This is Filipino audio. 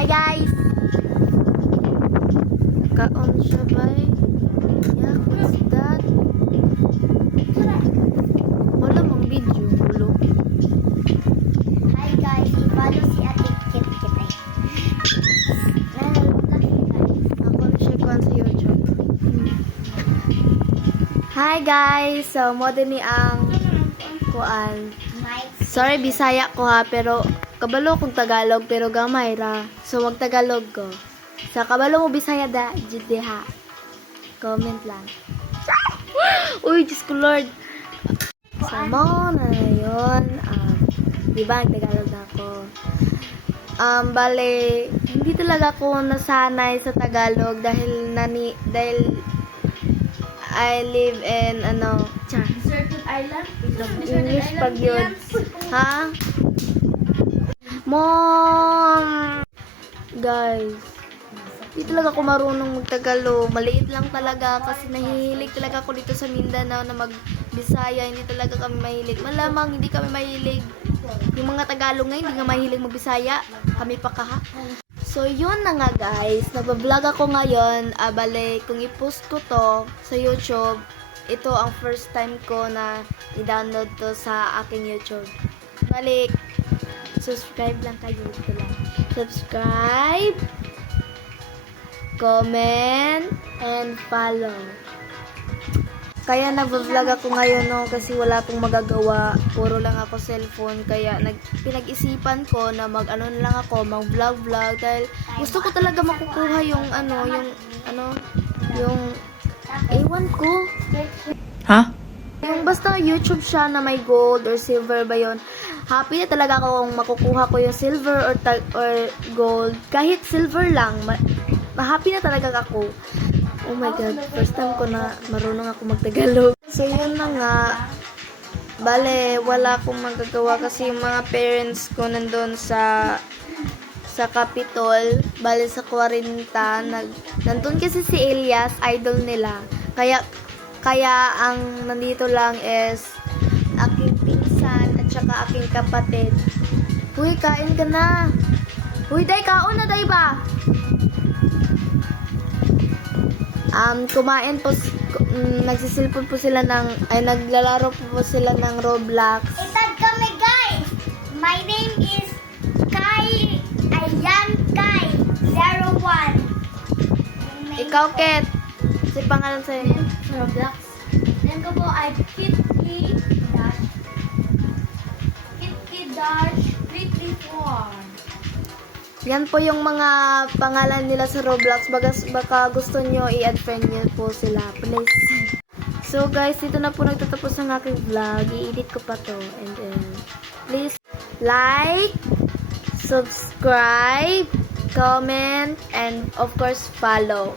Hi guys! Naka-on siya ba eh? Yeah, what's that? Wala mong video, gulo. Hi guys, i-follow si Ate Kit Kit ay. Ako na siya kuhan sa YouTube. Hi guys! So, mo din ni ang kuan. Sorry, Bisaya ko ha, pero kabalo kong Tagalog, pero gamay ra. So, wag Tagalog ko. Sa kabalo mo Bisaya da, jude ha. Comment lang. Uy, Diyos ko Lord. So, mo na yun. Di ba, Tagalog na ako. Bale, hindi talaga ako nasanay sa Tagalog dahil I live in, Certain Island? English pag yun. Ha? Mom! Guys, hindi talaga ako marunong magtagalog. Maliit lang talaga kasi nahihilig talaga ako dito sa Mindanao na mag-Bisaya. Hindi talaga kami mahilig. Malamang hindi kami mahilig. Yung mga Tagalog ngayon, hindi nga mahilig mag-Bisaya. Kami pa kaha. So, yun na nga guys. Nagbablog ako ngayon. Bale, kung i-post ko to sa YouTube, ito ang first time ko na i-download to sa aking YouTube. Balik, subscribe lang kayo. Ito lang. Subscribe, comment, and follow. Kaya nag-vlog ako ngayon no, kasi wala akong magagawa. Puro lang ako cellphone. Kaya pinag-isipan ko na mag-ano na lang ako, mag-vlog dahil gusto ko talaga makukuha yung ewan ko. Ha? Yung basta YouTube siya na may gold or silver ba yon. Happy na talaga ako kung makukuha ko yung silver or gold. Kahit silver lang, happy na talaga ako. Oh my God, first time ko na marunong ako magtagalog. So yun na nga. Bale, wala akong magagawa kasi yung mga parents ko nandun sa Capitol. Bale, sa 40. Nandun kasi si Elias, idol nila. Kaya ang nandito lang is aking pinsan at saka aking kapatid. Uy, kain ka na. Uy, day, kaon na, day ba? Kumain po, nagsisilpon po sila naglalaro po sila ng Roblox. Itag kami guys! My name is Kai 01. Ikaw, Ket. Si pangalan sa'yo. Roblox. Then ko po ay Kitty Dash 334. Yan po yung mga pangalan nila sa Roblox. Baka gusto nyo i-add friend nyo po sila. Please. So guys, dito na po nagtatapos ang aking vlog. I-edit ko pa to. And then, please like, subscribe, comment, and of course, follow.